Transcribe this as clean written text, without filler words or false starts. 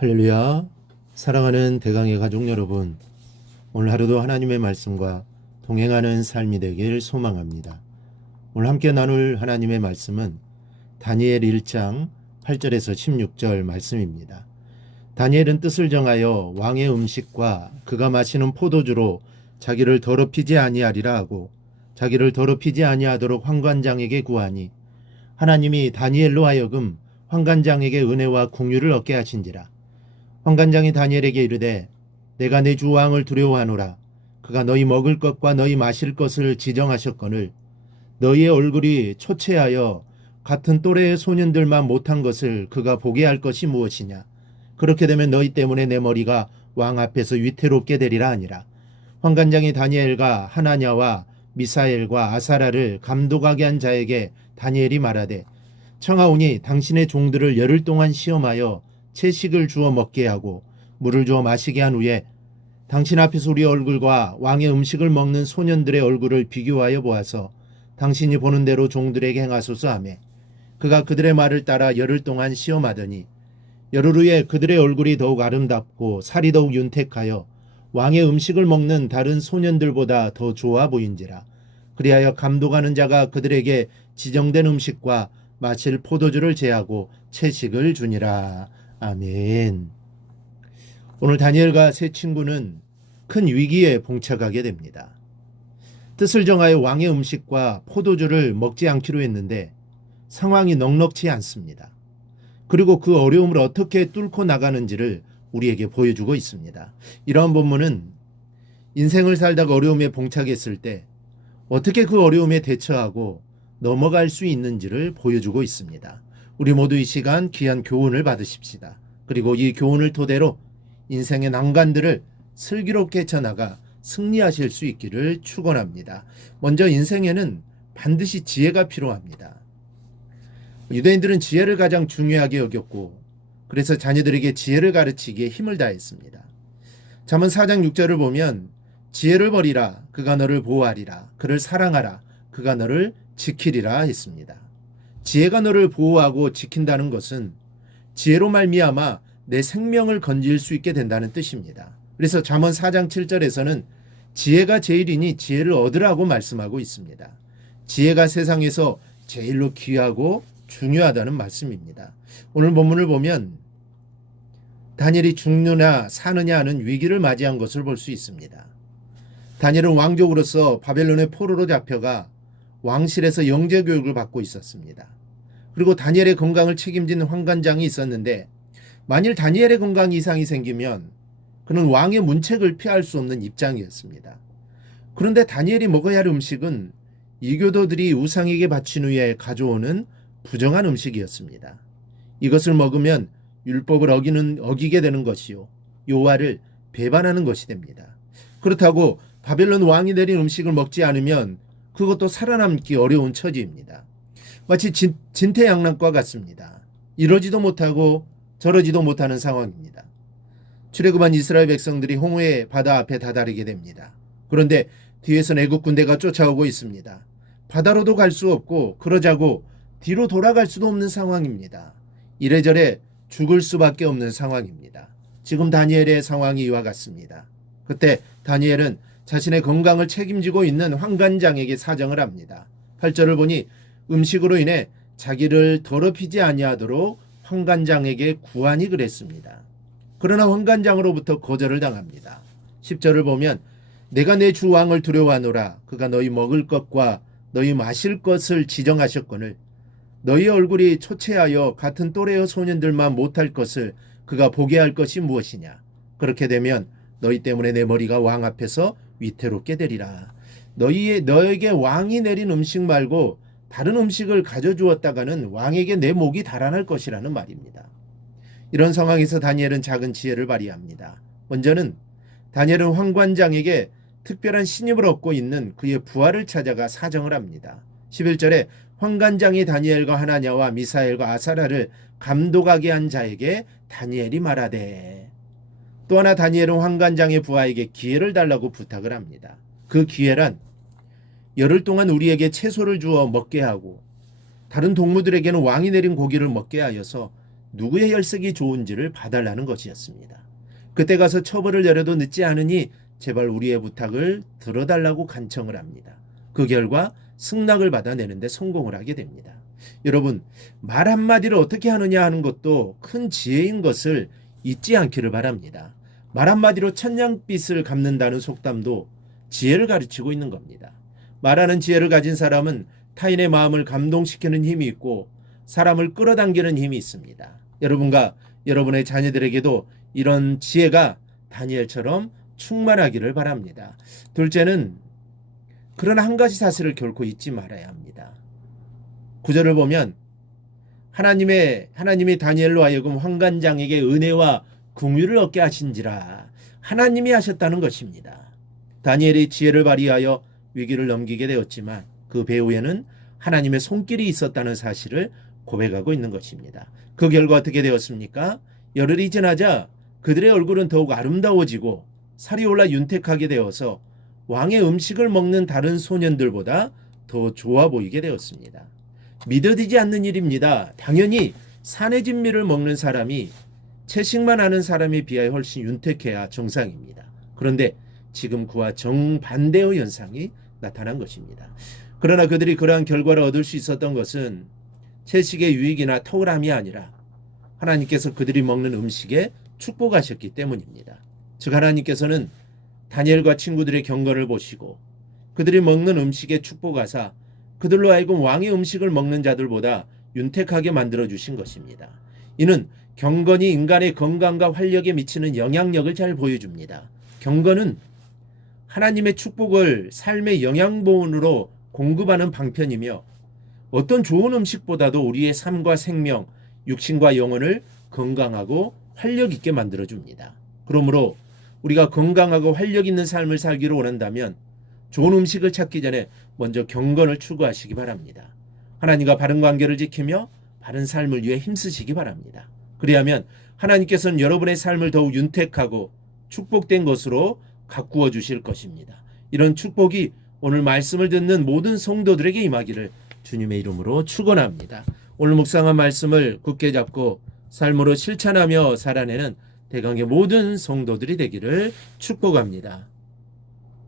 할렐루야. 사랑하는 대강의 가족 여러분, 오늘 하루도 하나님의 말씀과 동행하는 삶이 되길 소망합니다. 오늘 함께 나눌 하나님의 말씀은 다니엘 1장 8절에서 16절 말씀입니다. 다니엘은 뜻을 정하여 왕의 음식과 그가 마시는 포도주로 자기를 더럽히지 아니하리라 하고 자기를 더럽히지 아니하도록 환관장에게 구하니 하나님이 다니엘로 하여금 환관장에게 은혜와 긍휼을 얻게 하신지라. 환관장이 다니엘에게 이르되 내가 내 주 왕을 두려워하노라. 그가 너희 먹을 것과 너희 마실 것을 지정하셨거늘 너희의 얼굴이 초췌하여 같은 또래의 소년들만 못한 것을 그가 보게 할 것이 무엇이냐. 그렇게 되면 너희 때문에 내 머리가 왕 앞에서 위태롭게 되리라 하니라. 환관장이 다니엘과 하나냐와 미사엘과 아사라를 감독하게 한 자에게 다니엘이 말하되 청하오니 당신의 종들을 열흘 동안 시험하여 채식을 주어 먹게 하고 물을 주어 마시게 한 후에 당신 앞에서 우리 얼굴과 왕의 음식을 먹는 소년들의 얼굴을 비교하여 보아서 당신이 보는 대로 종들에게 행하소서 하며 그가 그들의 말을 따라 열흘 동안 시험하더니 열흘 후에 그들의 얼굴이 더욱 아름답고 살이 더욱 윤택하여 왕의 음식을 먹는 다른 소년들보다 더 좋아 보인지라. 그리하여 감독하는 자가 그들에게 지정된 음식과 마실 포도주를 제하고 채식을 주니라. 아멘. 오늘 다니엘과 세 친구는 큰 위기에 봉착하게 됩니다. 뜻을 정하여 왕의 음식과 포도주를 먹지 않기로 했는데 상황이 넉넉지 않습니다. 그리고 그 어려움을 어떻게 뚫고 나가는지를 우리에게 보여주고 있습니다. 이러한 본문은 인생을 살다가 어려움에 봉착했을 때 어떻게 그 어려움에 대처하고 넘어갈 수 있는지를 보여주고 있습니다. 우리 모두 이 시간 귀한 교훈을 받으십시다. 그리고 이 교훈을 토대로 인생의 난관들을 슬기롭게 쳐나가 승리하실 수 있기를 축원합니다. 먼저 인생에는 반드시 지혜가 필요합니다. 유대인들은 지혜를 가장 중요하게 여겼고 그래서 자녀들에게 지혜를 가르치기에 힘을 다했습니다. 잠언 4장 6절을 보면 지혜를 버리라 그가 너를 보호하리라 그를 사랑하라 그가 너를 지키리라 했습니다. 지혜가 너를 보호하고 지킨다는 것은 지혜로 말미암아 내 생명을 건질 수 있게 된다는 뜻입니다. 그래서 잠언 4장 7절에서는 지혜가 제일이니 지혜를 얻으라고 말씀하고 있습니다. 지혜가 세상에서 제일로 귀하고 중요하다는 말씀입니다. 오늘 본문을 보면 다니엘이 죽느냐 사느냐 하는 위기를 맞이한 것을 볼 수 있습니다. 다니엘은 왕족으로서 바벨론의 포로로 잡혀가 왕실에서 영재 교육을 받고 있었습니다. 그리고 다니엘의 건강을 책임진 환관장이 있었는데 만일 다니엘의 건강 이상이 생기면 그는 왕의 문책을 피할 수 없는 입장이었습니다. 그런데 다니엘이 먹어야 할 음식은 이교도들이 우상에게 바친 후에 가져오는 부정한 음식이었습니다. 이것을 먹으면 율법을 어기게 되는 것이요 여호와를 배반하는 것이 됩니다. 그렇다고 바벨론 왕이 내린 음식을 먹지 않으면 그것도 살아남기 어려운 처지입니다. 마치 진퇴양난과 같습니다. 이러지도 못하고 저러지도 못하는 상황입니다. 출애굽한 이스라엘 백성들이 홍해 바다 앞에 다다르게 됩니다. 그런데 뒤에서 애국 군대가 쫓아오고 있습니다. 바다로도 갈 수 없고 그러자고 뒤로 돌아갈 수도 없는 상황입니다. 이래저래 죽을 수밖에 없는 상황입니다. 지금 다니엘의 상황이 이와 같습니다. 그때 다니엘은 자신의 건강을 책임지고 있는 환관장에게 사정을 합니다. 8절을 보니 음식으로 인해 자기를 더럽히지 아니하도록 환관장에게 구하니 그랬습니다. 그러나 환관장으로부터 거절을 당합니다. 10절을 보면 내가 내 주 왕을 두려워하노라 그가 너희 먹을 것과 너희 마실 것을 지정하셨거늘 너희 얼굴이 초췌하여 같은 또래의 소년들만 못할 것을 그가 보게 할 것이 무엇이냐. 그렇게 되면 너희 때문에 내 머리가 왕 앞에서 위태롭게 되리라. 너에게 왕이 내린 음식 말고 다른 음식을 가져주었다가는 왕에게 내 목이 달아날 것이라는 말입니다. 이런 상황에서 다니엘은 작은 지혜를 발휘합니다. 먼저는 다니엘은 환관장에게 특별한 신임을 얻고 있는 그의 부하를 찾아가 사정을 합니다. 11절에 환관장이 다니엘과 하나냐와 미사엘과 아사라를 감독하게 한 자에게 다니엘이 말하되 또 하나 다니엘은 환관장의 부하에게 기회를 달라고 부탁을 합니다. 그 기회란 열흘 동안 우리에게 채소를 주어 먹게 하고 다른 동무들에게는 왕이 내린 고기를 먹게 하여서 누구의 혈색이 좋은지를 봐달라는 것이었습니다. 그때 가서 처벌을 내려도 늦지 않으니 제발 우리의 부탁을 들어달라고 간청을 합니다. 그 결과 승낙을 받아내는데 성공을 하게 됩니다. 여러분, 말 한마디를 어떻게 하느냐 하는 것도 큰 지혜인 것을 잊지 않기를 바랍니다. 말 한마디로 천냥빚을 갚는다는 속담도 지혜를 가르치고 있는 겁니다. 말하는 지혜를 가진 사람은 타인의 마음을 감동시키는 힘이 있고 사람을 끌어당기는 힘이 있습니다. 여러분과 여러분의 자녀들에게도 이런 지혜가 다니엘처럼 충만하기를 바랍니다. 둘째는 그런 한 가지 사실을 결코 잊지 말아야 합니다. 9절을 보면 하나님이 다니엘로 하여금 환관장에게 은혜와 긍휼을 얻게 하신지라 하나님이 하셨다는 것입니다. 다니엘이 지혜를 발휘하여 위기를 넘기게 되었지만 그 배후에는 하나님의 손길이 있었다는 사실을 고백하고 있는 것입니다. 그 결과 어떻게 되었습니까? 열흘이 지나자 그들의 얼굴은 더욱 아름다워지고 살이 올라 윤택하게 되어서 왕의 음식을 먹는 다른 소년들보다 더 좋아 보이게 되었습니다. 믿어지지 않는 일입니다. 당연히 산의 진미를 먹는 사람이 채식만 하는 사람에 비하여 훨씬 윤택해야 정상입니다. 그런데 지금 그와 정반대의 현상이 나타난 것입니다. 그러나 그들이 그러한 결과를 얻을 수 있었던 것은 채식의 유익이나 탁월함이 아니라 하나님께서 그들이 먹는 음식에 축복하셨기 때문입니다. 즉 하나님께서는 다니엘과 친구들의 경건을 보시고 그들이 먹는 음식에 축복하사 그들로 하여금 왕의 음식을 먹는 자들보다 윤택하게 만들어주신 것입니다. 이는 경건이 인간의 건강과 활력에 미치는 영향력을 잘 보여줍니다. 경건은 하나님의 축복을 삶의 영양분으로 공급하는 방편이며 어떤 좋은 음식보다도 우리의 삶과 생명, 육신과 영혼을 건강하고 활력 있게 만들어줍니다. 그러므로 우리가 건강하고 활력 있는 삶을 살기를 원한다면 좋은 음식을 찾기 전에 먼저 경건을 추구하시기 바랍니다. 하나님과 바른 관계를 지키며 바른 삶을 위해 힘쓰시기 바랍니다. 그리하면 하나님께서는 여러분의 삶을 더욱 윤택하고 축복된 것으로 가꾸어 주실 것입니다. 이런 축복이 오늘 말씀을 듣는 모든 성도들에게 임하기를 주님의 이름으로 축원합니다. 오늘 묵상한 말씀을 굳게 잡고 삶으로 실천하며 살아내는 대강의 모든 성도들이 되기를 축복합니다.